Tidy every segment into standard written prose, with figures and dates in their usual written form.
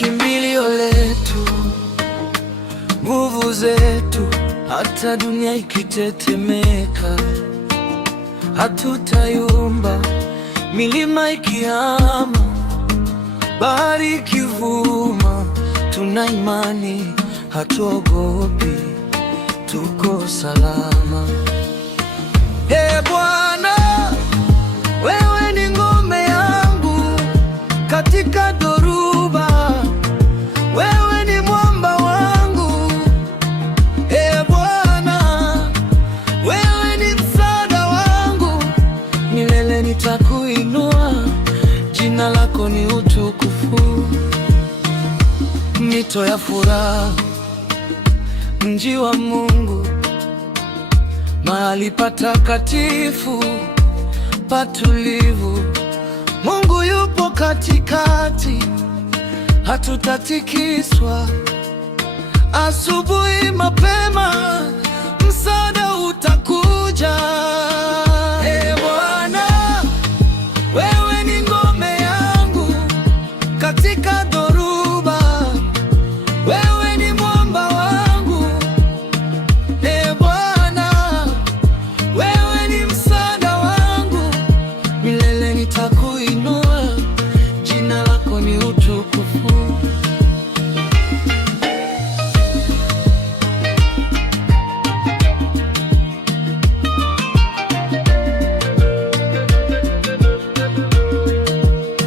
kimbilio letu, nguvu zetu. Hata dunia ikitetemeka, hatutayumba. Milima ikihama, bahari ikivuma, tuna imani, hatuogopi, tuko salama. Ee Bwana, wewe ni ngome yangu katika dhoruba, wewe ni mwamba wangu. Ee Bwana, wewe ni msaada wangu, milele nitakuinua, jina lako ni utukufu. Mito ya furaha, mji wa Mungu, mahali patakatifu patulivu. Mungu yupo katikati, hatutatikiswa. Asubuhi mapema, msaada utakuja. Ee Bwana, wewe ni ngome yangu katika dhoruba, wewe ni mwamba wangu. Ee Bwana, wewe ni msaada wangu, milele nitakuinua, jina lako ni utukufu.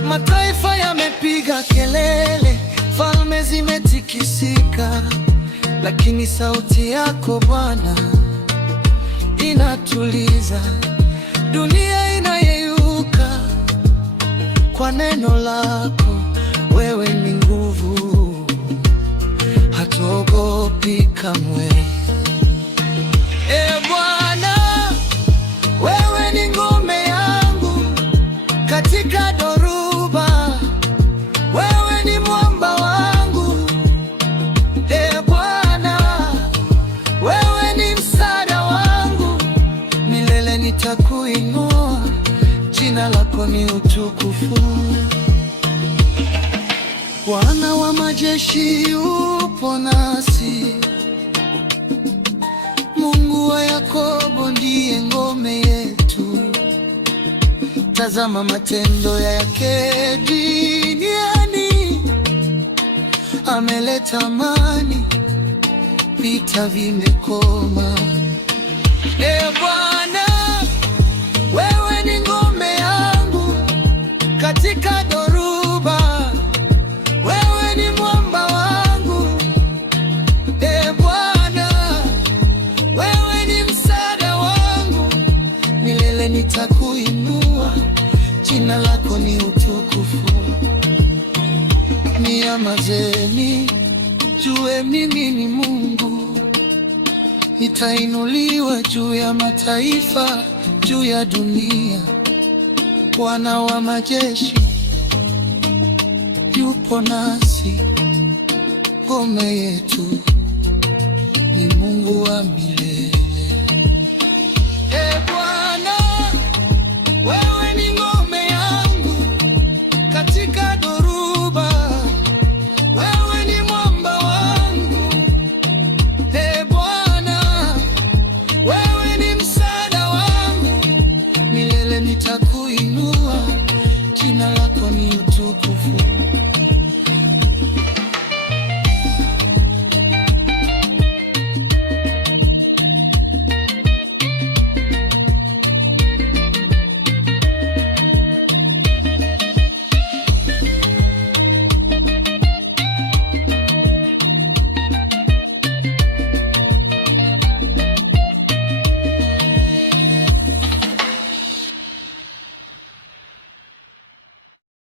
Mataifa yamepiga kelele, falme zimetikisika, lakini sauti yako Bwana inatuliza. Dunia inayeyuka kwa neno lako, wewe ni nguvu, hatuogopi kamwe. Ee Bwana, wewe ni ngome yangu katika dhoruba, wewe ni mwamba wangu. Ee Bwana, wewe ni msaada wangu, milele nitakuinua, jina lako ni utukufu. Bwana wa majeshi yupo nasi, Mungu wa Yakobo ndiye ngome yetu. Tazama matendo yake duniani, ameleta amani, vita vimekoma. Ee Bwana, wewe ni ngome yangu katika dhoruba, wewe ni mwamba wangu. Ee Bwana, wewe ni msaada wangu, milele nitakuinua, jina lako ni utukufu. Niamazeni, jue mimi ni Mungu, nitainuliwa juu ya mataifa, juu ya dunia. Bwana wa majeshi yupo nasi, ngome yetu ni Mungu wa milele.